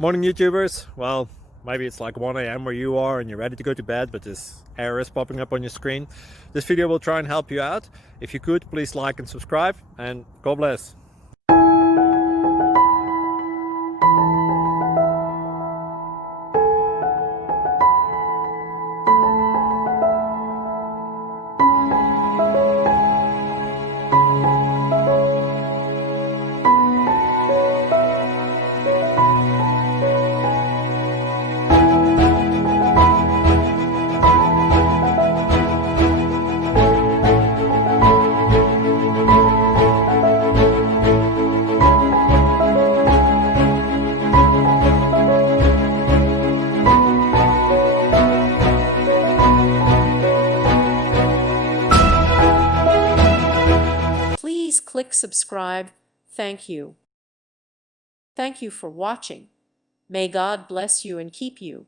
Morning YouTubers. Well, maybe it's like 1 a.m. where you are and you're ready to go to bed, but this error is popping up on your screen. This video will try and help you out. If you could, please like and subscribe, and God bless. Please click subscribe. Thank you. Thank you for watching. May God bless you and keep you.